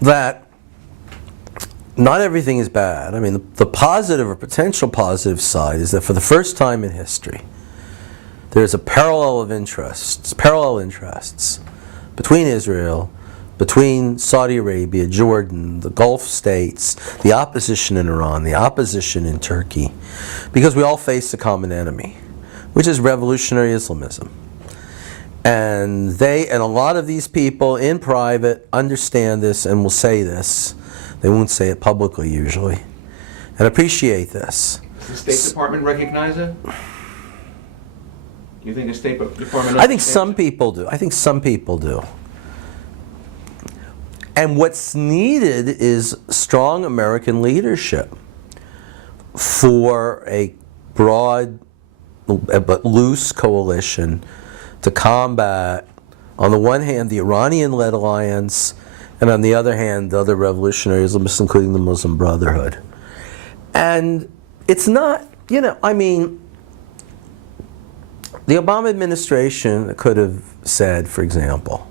that not everything is bad. I mean, the positive or potential positive side is that for the first time in history, there's a parallel interests between Israel, between Saudi Arabia, Jordan, the Gulf states, the opposition in Iran, the opposition in Turkey, because we all face a common enemy, which is revolutionary Islamism. And a lot of these people in private understand this and will say this. They won't say it publicly usually, and appreciate this. Does the State Department recognize it? You think the State Department? I think some people do. And what's needed is strong American leadership for a broad but loose coalition to combat, on the one hand, the Iranian-led alliance, and on the other hand, the other revolutionary Islamists, including the Muslim Brotherhood. And it's not, I mean, the Obama administration could have said, for example,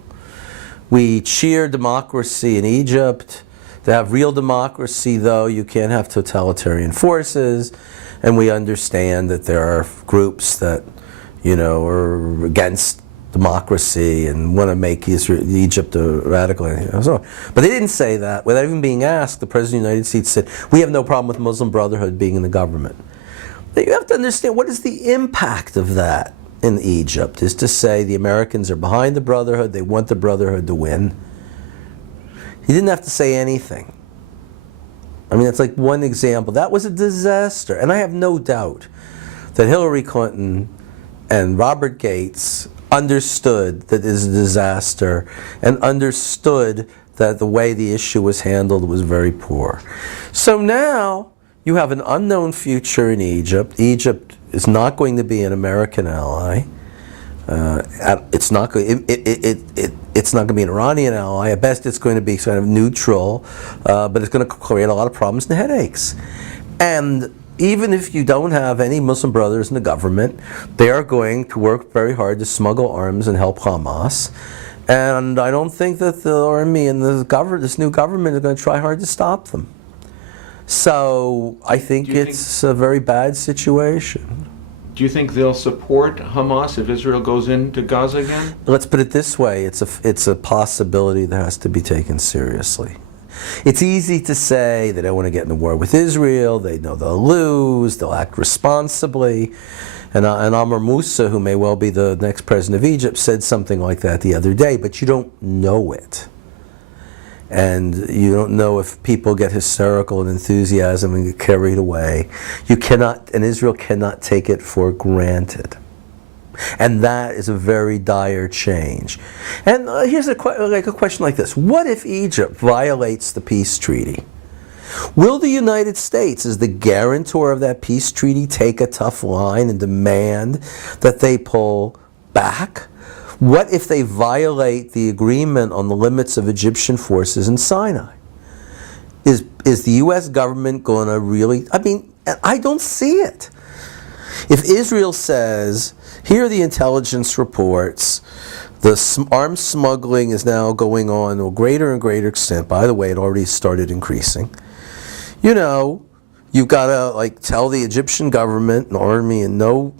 we cheer democracy in Egypt. To have real democracy, though, you can't have totalitarian forces. And we understand that there are groups that, are against democracy and want to make Egypt a radical. But they didn't say that. Without even being asked, the President of the United States said, we have no problem with Muslim Brotherhood being in the government. Now, you have to understand, what is the impact of that in Egypt? Is to say the Americans are behind the Brotherhood, they want the Brotherhood to win. He didn't have to say anything. I mean, that's like one example. That was a disaster. And I have no doubt that Hillary Clinton and Robert Gates understood that it is a disaster and understood that the way the issue was handled was very poor. So now you have an unknown future in Egypt. Egypt is not going to be an American ally. It's not going to be an Iranian ally. At best, it's going to be sort of neutral, but it's going to create a lot of problems and headaches. And even if you don't have any Muslim brothers in the government, they are going to work very hard to smuggle arms and help Hamas. And I don't think that the army and this new government are going to try hard to stop them. So I think it's a very bad situation. Do you think they'll support Hamas if Israel goes into Gaza again? Let's put it this way, it's a possibility that has to be taken seriously. It's easy to say they don't want to get in a war with Israel, they know they'll lose, they'll act responsibly. And Amr Moussa, who may well be the next president of Egypt, said something like that the other day, but you don't know it. And you don't know if people get hysterical and enthusiasm and get carried away. And Israel cannot take it for granted. And that is a very dire change. And here's a question like this. What if Egypt violates the peace treaty? Will the United States, as the guarantor of that peace treaty, take a tough line and demand that they pull back? What if they violate the agreement on the limits of Egyptian forces in Sinai? Is the U.S. government going to really... I mean, I don't see it. If Israel says, here are the intelligence reports, the arms smuggling is now going on to a greater and greater extent. By the way, it already started increasing. You've got to tell the Egyptian government and army in no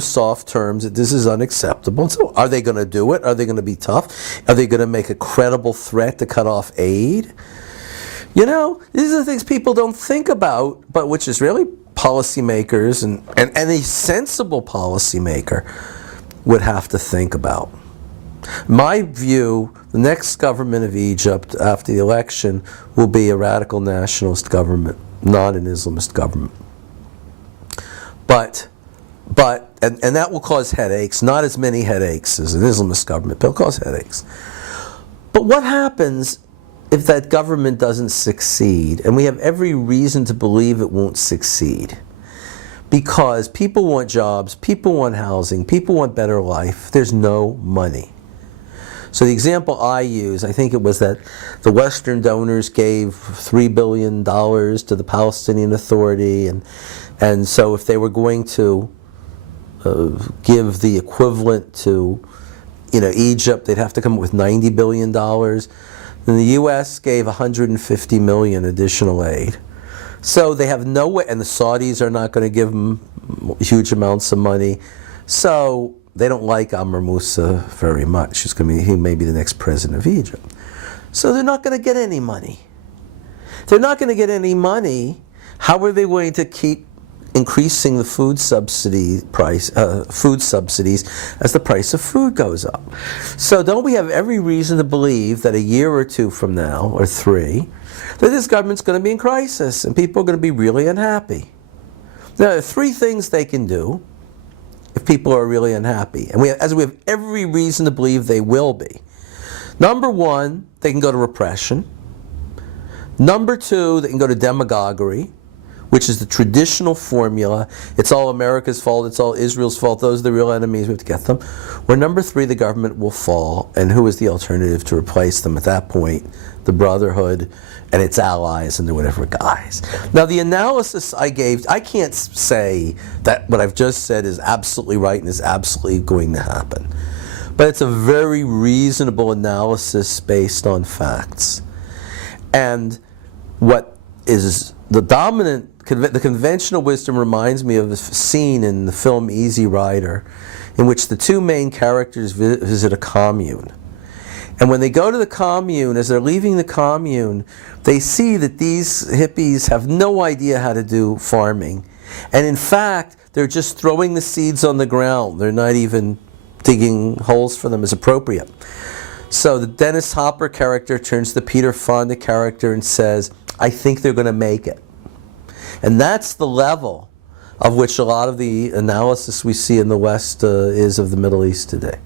soft terms that this is unacceptable. So are they going to do it? Are they going to be tough? Are they going to make a credible threat to cut off aid? These are the things people don't think about, but which is really policymakers and any sensible policymaker would have to think about. My view, the next government of Egypt after the election will be a radical nationalist government, not an Islamist government. But that will cause headaches, not as many headaches as an Islamist government, but it'll cause headaches. But what happens if that government doesn't succeed? And we have every reason to believe it won't succeed. Because people want jobs, people want housing, people want better life. There's no money. So the example I use, I think it was that the Western donors gave $3 billion to the Palestinian Authority, and so if they were going to give the equivalent to Egypt, they'd have to come up with $90 billion. And the U.S. gave 150 million additional aid. So they have no way, and the Saudis are not going to give them huge amounts of money. So they don't like Amr Musa very much. He may be the next president of Egypt. So they're not going to get any money. They're not going to get any money. How are they going to keep increasing the food subsidies as the price of food goes up? So don't we have every reason to believe that a year or two from now, or 3, that this government's going to be in crisis and people are going to be really unhappy? There are 3 things they can do if people are really unhappy, and we have every reason to believe they will be. Number 1, they can go to repression. Number 2, they can go to demagoguery, which is the traditional formula. It's all America's fault, it's all Israel's fault, those are the real enemies, we have to get them. Or number 3, the government will fall, and who is the alternative to replace them at that point? The Brotherhood and its allies and the whatever guys. Now the analysis I gave, I can't say that what I've just said is absolutely right and is absolutely going to happen. But it's a very reasonable analysis based on facts. And what is the dominant, the conventional wisdom reminds me of a scene in the film Easy Rider, in which the 2 main characters visit a commune. And when they go to the commune, as they're leaving the commune, they see that these hippies have no idea how to do farming. And in fact, they're just throwing the seeds on the ground. They're not even digging holes for them as appropriate. So the Dennis Hopper character turns to the Peter Fonda character and says, I think they're going to make it. And that's the level of which a lot of the analysis we see in the West is of the Middle East today.